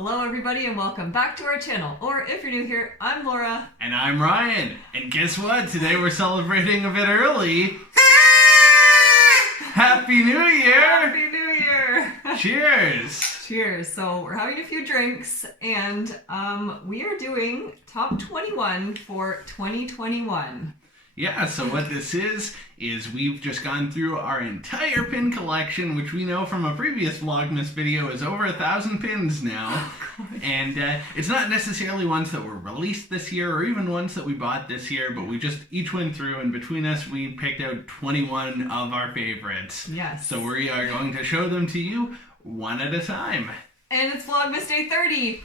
Hello everybody and welcome back to our channel. Or if you're new here, I'm Laura. And I'm Ryan. And guess what? Today we're celebrating a bit early. Happy New Year! Happy New Year! Cheers! Cheers. So we're having a few drinks and we are doing top 21 for 2021. Yeah, so what this is we've just gone through our entire pin collection, which we know from a previous Vlogmas video is over 1,000 pins now. And it's not necessarily ones that were released this year or even ones that we bought this year, but we just each went through and between us we picked out 21 of our favorites. Yes. So we are going to show them to you one at a time. And it's Vlogmas Day 30.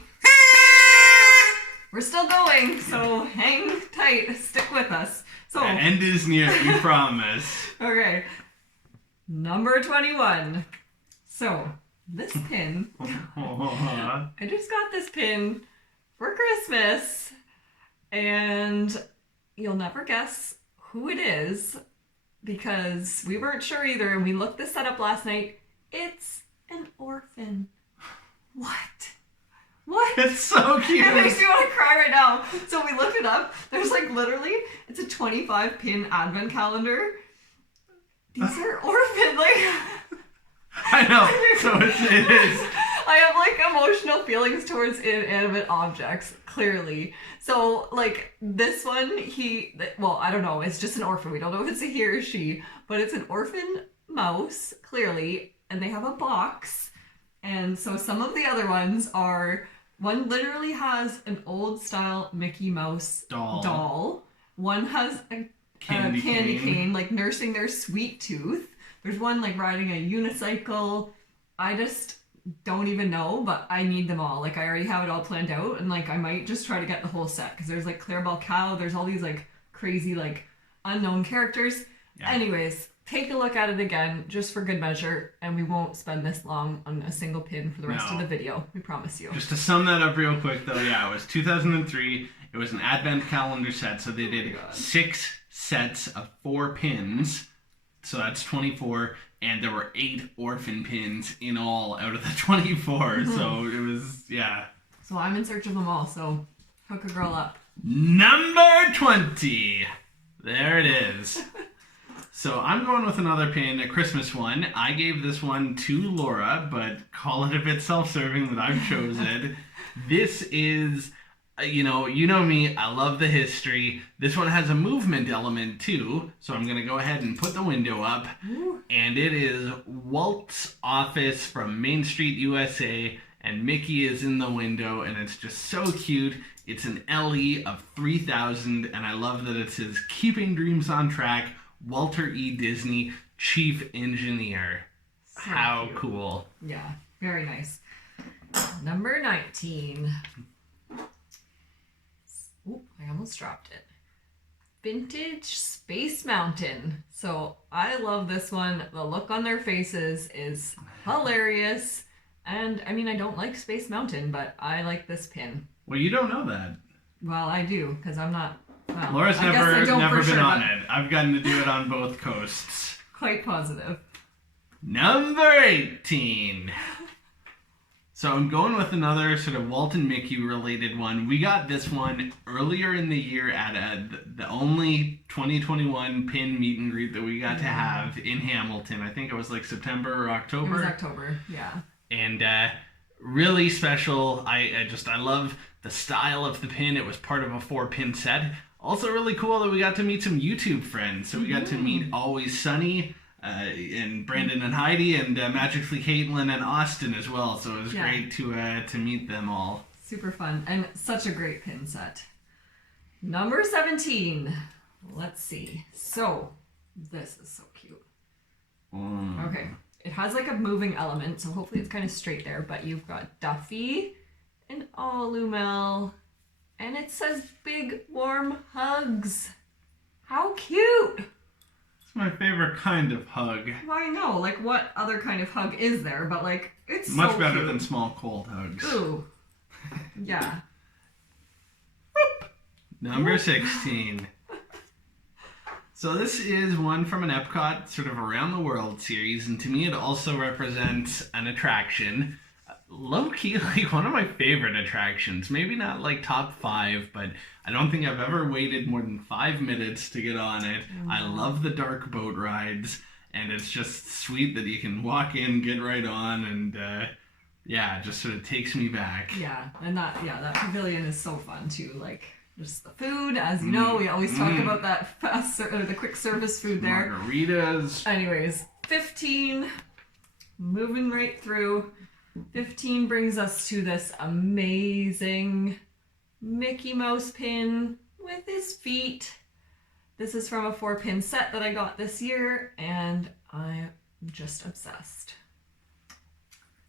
We're still going, so hang tight, stick with us. So, the end is near, we promise. Okay, number 21. So, this pin, I just got this pin for Christmas, and you'll never guess who it is, because we weren't sure either, and we looked this up last night. It's an orphan. What? What? It's so cute. It makes me want to cry right now. So we looked it up. There's like literally, it's a 25 pin advent calendar. These are orphan, like. I know. So it is. I have like emotional feelings towards inanimate objects, clearly. So like this one, well, I don't know. It's just an orphan. We don't know if it's a he or she, but it's an orphan mouse, clearly. And they have a box. And so some of the other ones are, one literally has an old style Mickey Mouse doll. One has a candy cane, like nursing their sweet tooth. There's one like riding a unicycle. I just don't even know, but I need them all. Like I already have it all planned out, and like I might just try to get the whole set because there's like Clarabelle Cow. There's all these like crazy like unknown characters. Yeah. Anyways. Take a look at it again, just for good measure, and we won't spend this long on a single pin for the rest of the video. We promise you. Just to sum that up real quick, though, yeah, it was 2003. It was an advent calendar set, so they did 6 sets of 4 pins, so that's 24, and there were 8 orphan pins in all out of the 24, so it was, yeah. So I'm in search of them all, so hook a girl up. Number 20! There it is. So I'm going with another pin, a Christmas one. I gave this one to Laura, but call it a bit self-serving that I've chosen. This is, you know me, I love the history. This one has a movement element too, so I'm going to go ahead and put the window up. And it is Walt's office from Main Street, USA, and Mickey is in the window, and it's just so cute. It's an LE of 3000, and I love that it says, "Keeping Dreams on Track, Walter E. Disney, Chief Engineer." So how cute. Cool. Yeah, very nice. Number 19. Oop, I almost dropped it. Vintage Space Mountain. So I love this one. The look on their faces is hilarious. And I mean, I don't like Space Mountain, but I like this pin. Well, you don't know that. Well, I do, because I'm not... Well, Laura's never been on it. I've gotten to do it on both coasts. Quite positive. Number 18. So I'm going with another sort of Walt and Mickey related one. We got this one earlier in the year at the only 2021 pin meet and greet that we got to have in Hamilton. I think it was like September or October. It was October, yeah. And really special. I love the style of the pin. It was part of a 4-pin set. Also really cool that we got to meet some YouTube friends. So we got to meet Always Sunny, and Brandon and Heidi, and Magically Caitlin and Austin as well. So it was great to meet them all. Super fun, and such a great pin set. Number 17. Let's see. So, this is so cute. Okay. It has like a moving element, so hopefully it's kind of straight there, but you've got Duffy and Olumel, and it says big warm hugs. How cute! It's my favorite kind of hug. Well, I know, like what other kind of hug is there, but like it's much so better cute. than small cold hugs. Ooh. Yeah. Number 16. So this is one from an Epcot sort of around the world series, and to me it also represents an attraction. low-key, like, one of my favorite attractions. Maybe not, like, top 5, but I don't think I've ever waited more than 5 minutes to get on it. I love the dark boat rides, and it's just sweet that you can walk in, get right on, and, yeah, it just sort of takes me back. Yeah, and that pavilion is so fun, too. Like, just the food, as you know, we always talk about that the quick service food there. Margaritas. Anyways, 15, moving right through. 15 brings us to this amazing Mickey Mouse pin with his feet. This is from a 4-pin set that I got this year, and I'm just obsessed.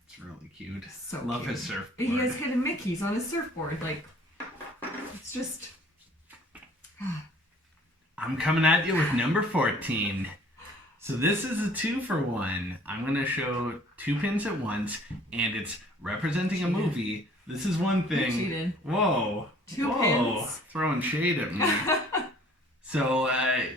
It's really cute. So Love cute. his surfboard. He has hidden Mickeys on his surfboard. Like, it's just... I'm coming at you with number 14. So this is a 2-for-1. I'm going to show 2 pins at once, and it's representing a movie. This is one thing. You cheated. Whoa. 2 pins. Throwing shade at me. So,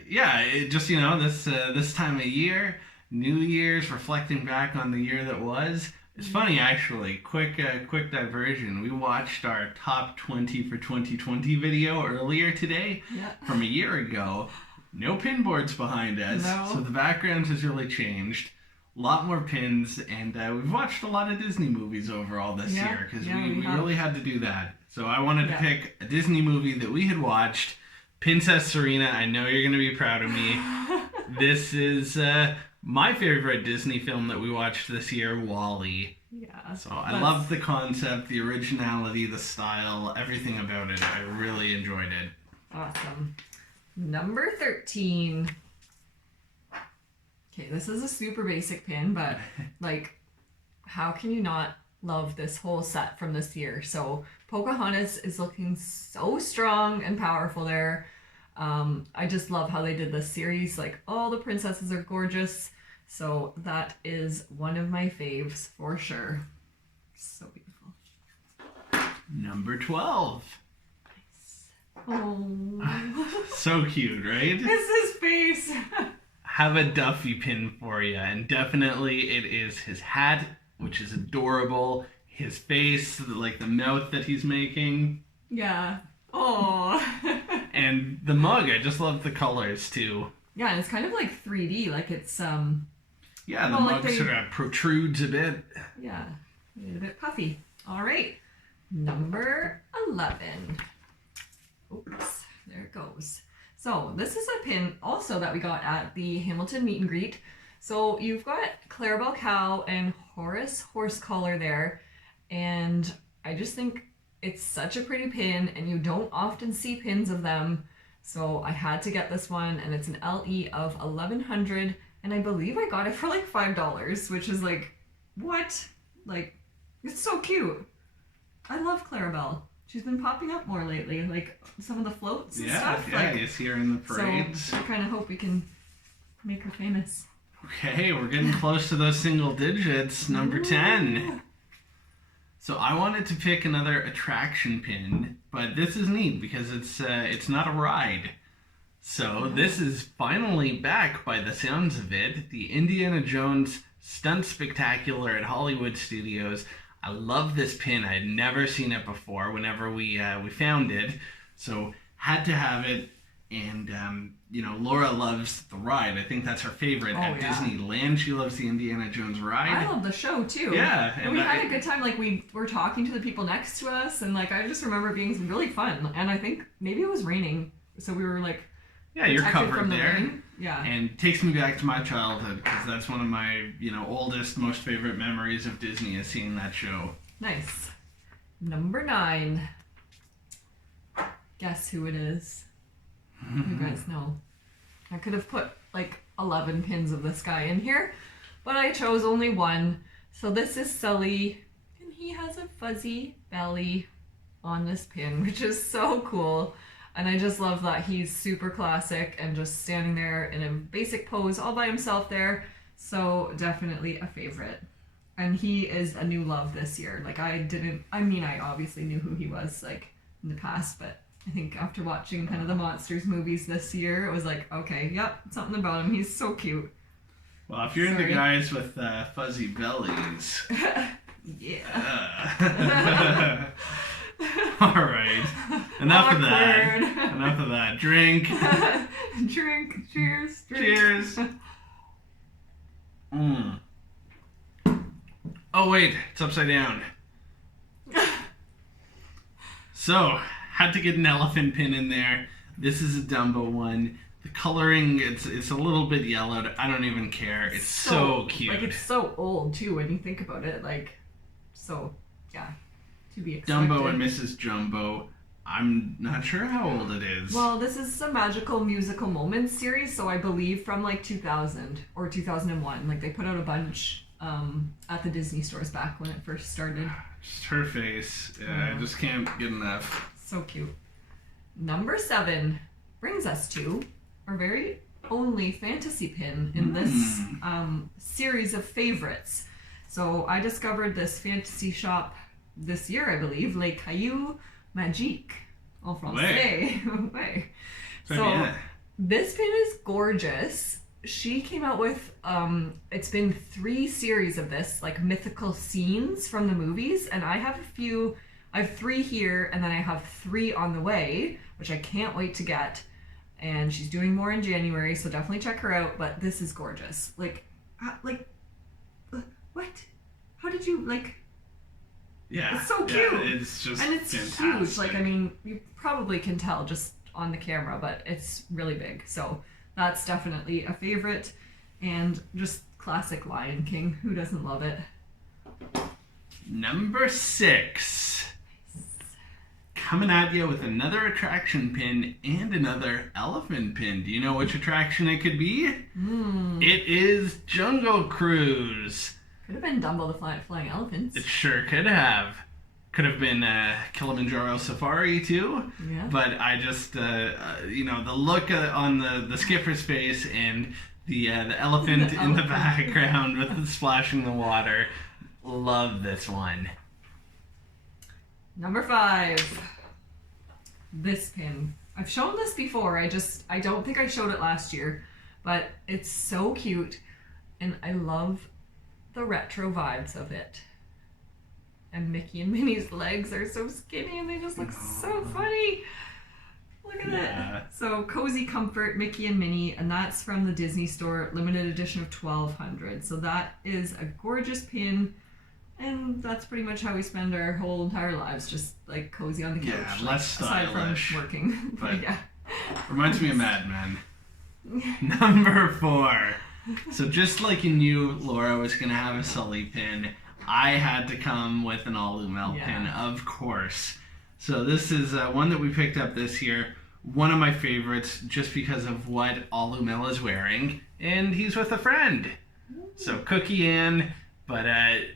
yeah, it just, this time of year, New Year's, reflecting back on the year that was. It's funny, actually. Quick diversion. We watched our top 20 for 2020 video earlier today from a year ago. No pin boards behind us, so the background has really changed. A lot more pins, and we've watched a lot of Disney movies overall this year, because we really had to do that. So I wanted to pick a Disney movie that we had watched, Princess Serena. I know you're going to be proud of me. This is my favorite Disney film that we watched this year, WALL-E. Yeah. So I loved the concept, the originality, the style, everything about it. I really enjoyed it. Awesome. Number 13. Okay, this is a super basic pin, but like, how can you not love this whole set from this year? So Pocahontas is looking so strong and powerful there. I just love how they did this series. Like, all the princesses are gorgeous. So that is one of my faves for sure. So beautiful. Number 12. Oh. So cute, right? It's his face. Have a Duffy pin for you, and definitely it is his hat, which is adorable. His face, like the mouth that he's making. Yeah. Oh. And the mug, I just love the colors too. Yeah, and it's kind of like 3D, like it's yeah, the mug sort of protrudes a bit. Yeah, a bit puffy. All right, number 11. Oops, there it goes. So this is a pin also that we got at the Hamilton meet and greet. So you've got Clarabelle Cow and Horace Horsecollar there, and I just think it's such a pretty pin, and you don't often see pins of them. So I had to get this one, and it's an LE of 1100, and I believe I got it for like $5, which is like, what? Like, it's so cute. I love Clarabelle. She's been popping up more lately, like some of the floats and stuff. Yeah, you see her in the parades. So I kind of hope we can make her famous. Okay, we're getting close to those single digits. Number 10. So I wanted to pick another attraction pin, but this is neat because it's not a ride. So this is finally back, by the sounds of it, the Indiana Jones Stunt Spectacular at Hollywood Studios. I love this pin. I had never seen it before whenever we found it, so had to have it. And Laura loves the ride. I think that's her favorite at Disneyland. She loves the Indiana Jones ride. I love the show too. Yeah, and we had a good time. Like, we were talking to the people next to us, and like, I just remember it being really fun. And I think maybe it was raining, so we were like, yeah, you're covered there. Rain. Yeah, and it takes me back to my childhood because that's one of my oldest, most favorite memories of Disney is seeing that show. Nice. Number 9. Guess who it is? You guys know. I could have put like 11 pins of this guy in here, but I chose only one. So this is Sully, and he has a fuzzy belly on this pin, which is so cool. And I just love that he's super classic and just standing there in a basic pose all by himself there. So definitely a favorite. And he is a new love this year. Like, I obviously knew who he was like in the past, but I think after watching kind of the Monsters movies this year, it was like, okay, yep, something about him. He's so cute. Well, if you're into guys with fuzzy bellies, Yeah. All right. Enough of that. Awkward. Enough of that. Drink. Drink. Cheers. Drink. Cheers. Oh wait, it's upside down. So, had to get an elephant pin in there. This is a Dumbo one. The coloring, it's a little bit yellowed. I don't even care. It's so cute. Like, it's so old, too, when you think about it. Like, so, yeah. To be expected. Dumbo and Mrs. Jumbo. I'm not sure how old it is. Well, this is a magical musical moments series, so I believe from, like, 2000 or 2001. Like, they put out a bunch at the Disney stores back when it first started. Just her face. Yeah, I just can't get enough. So cute. Number 7 brings us to our very only fantasy pin in this series of favorites. So I discovered this fantasy shop this year, I believe, Les Cailloux Magiques en français. Ouais. So this pin is gorgeous. She came out with, it's been 3 series of this, like mythical scenes from the movies, and I have 3 here, and then I have 3 on the way, which I can't wait to get. And she's doing more in January, so definitely check her out. But this is gorgeous. Like, what? How did you, like... Yeah. It's so cute. Yeah, it's just and it's fantastic. huge. Like, I mean, you probably can tell just on the camera, but it's really big. So that's definitely a favorite. And just classic Lion King. Who doesn't love it? Number 6. Coming at you with another attraction pin and another elephant pin. Do you know which attraction it could be? It is Jungle Cruise. Could have been Dumbo the Flying Elephants. It sure could have. Could have been Kilimanjaro Safari too. Yeah. But I just, you know, the look on the skipper's face and the elephant in the background with the splashing the water. Love this one. Number 5. This pin. I've shown this before. I don't think I showed it last year, but it's so cute, and I love the retro vibes of it. And Mickey and Minnie's legs are so skinny, and they just look so funny. Look at it. So Cozy Comfort, Mickey and Minnie, and that's from the Disney Store, limited edition of 1200. So that is a gorgeous pin. And that's pretty much how we spend our whole entire lives, just like cozy on the couch. Yeah, like, less stylish. Aside from working. But yeah. Reminds me of Mad Men. Number 4. So just like in you, Laura was going to have a Sully pin. I had to come with an Alumel pin, of course. So this is one that we picked up this year. One of my favorites just because of what Alumel is wearing. And he's with a friend. So Cookie Ann... But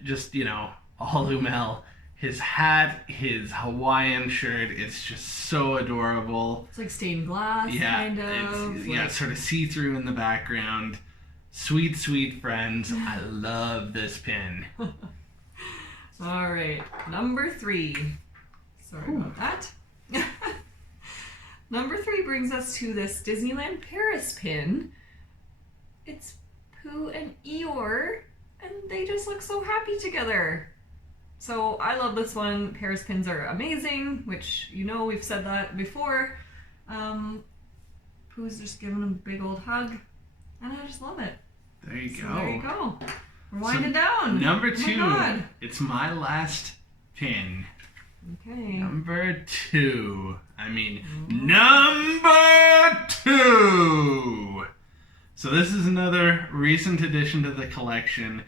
just, you know, Alumel, his hat, his Hawaiian shirt, it's just so adorable. It's like stained glass, kind of. It's sort of see-through in the background. Sweet, sweet friends. I love this pin. All right, number 3. Sorry about that. Number 3 brings us to this Disneyland Paris pin. It's Pooh and Eeyore. And they just look so happy together. So I love this one. Paris pins are amazing, which, you know, we've said that before. Pooh's just giving him a big old hug. And I just love it. There you go. There you go. We're winding down. Number Oh 2. my God. It's my last pin. Okay. Number 2. Number 2! So this is another recent addition to the collection.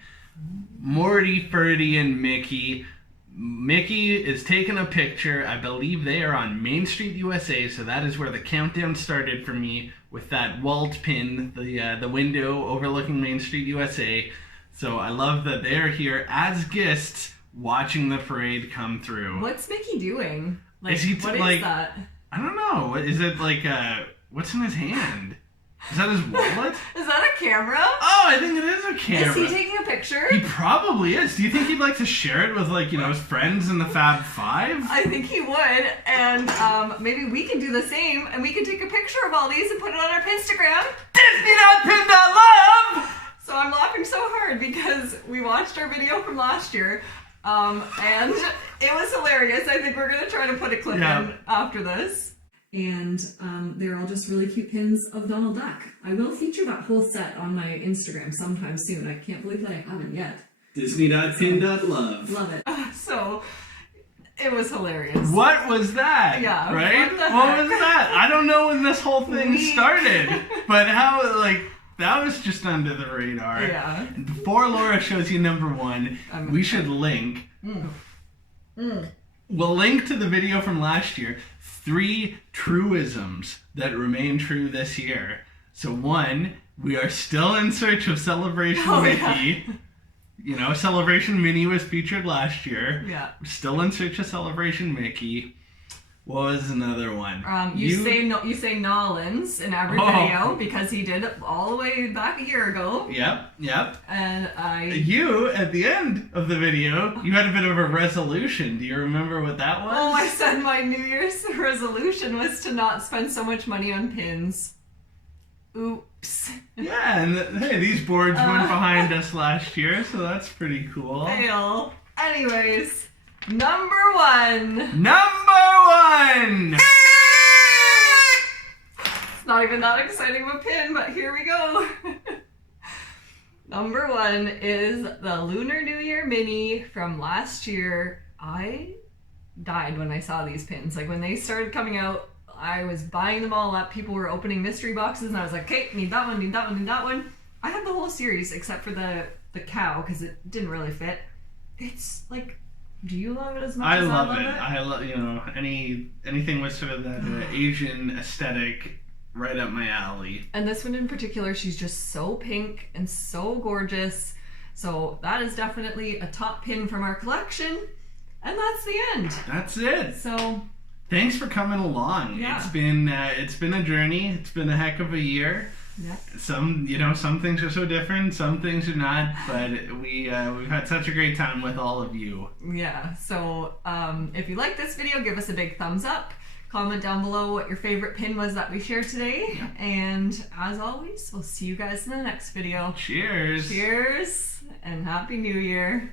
Morty, Ferdy, and Mickey. Mickey is taking a picture. I believe they are on Main Street, USA, so that is where the countdown started for me with that Walt pin, the window overlooking Main Street, USA. So I love that they are here as guests watching the parade come through. What's Mickey doing? Like, what is that? I don't know. Is it like, what's in his hand? Is that his wallet? Is that a camera? Oh, I think it is a camera. Is he taking a picture? He probably is. Do you think he'd like to share it with, like, you know, his friends in the Fab Five? I think he would, and maybe we can do the same, and we can take a picture of all these and put it on our Instagram. Disney.pin.love! So I'm laughing so hard because we watched our video from last year. And it was hilarious. I think we're gonna try to put a clip in after this. And they're all just really cute pins of Donald Duck. I will feature that whole set on my Instagram sometime soon. I can't believe that I haven't yet. Disney.pin.love. Love it. So it was hilarious. What was that? Yeah. Right? What was that? I don't know when this whole thing started, but how, like, that was just under the radar. Yeah. Before Laura shows you number one, we should link. We'll link to the video from last year. 3 truisms that remain true this year. So 1, we are still in search of Celebration Mickey. Yeah. You know, Celebration Minnie was featured last year. Yeah. We're still in search of Celebration Mickey. What was another one? You say Nolans in every video because he did it all the way back a year ago. Yep. And you, at the end of the video, you had a bit of a resolution. Do you remember what that was? Oh, I said my New Year's resolution was to not spend so much money on pins. Oops. Yeah, and hey, these boards went behind us last year, so that's pretty cool. Fail. Anyways, number 1. It's not even that exciting of a pin, but here we go. Number 1 is the Lunar New Year mini from last year. I died when I saw these pins. Like, when they started coming out, I was buying them all up. People were opening mystery boxes, and I was like, okay, need that one, need that one, need that one. I have the whole series except for the cow because it didn't really fit. It's like, do you love it as much as I love it? I love, you know, anything with sort of that Asian aesthetic, right up my alley. And this one in particular, she's just so pink and so gorgeous. So that is definitely a top pin from our collection. And that's the end. That's it. So thanks for coming along. Yeah. It's been a journey. It's been a heck of a year. Yeah. Some things are so different, some things are not, but we've had such a great time with all of you. Yeah. So if you like this video, give us a big thumbs up. Comment down below what your favorite pin was that we shared today. Yeah. And as always, we'll see you guys in the next video. Cheers. Cheers and Happy New Year.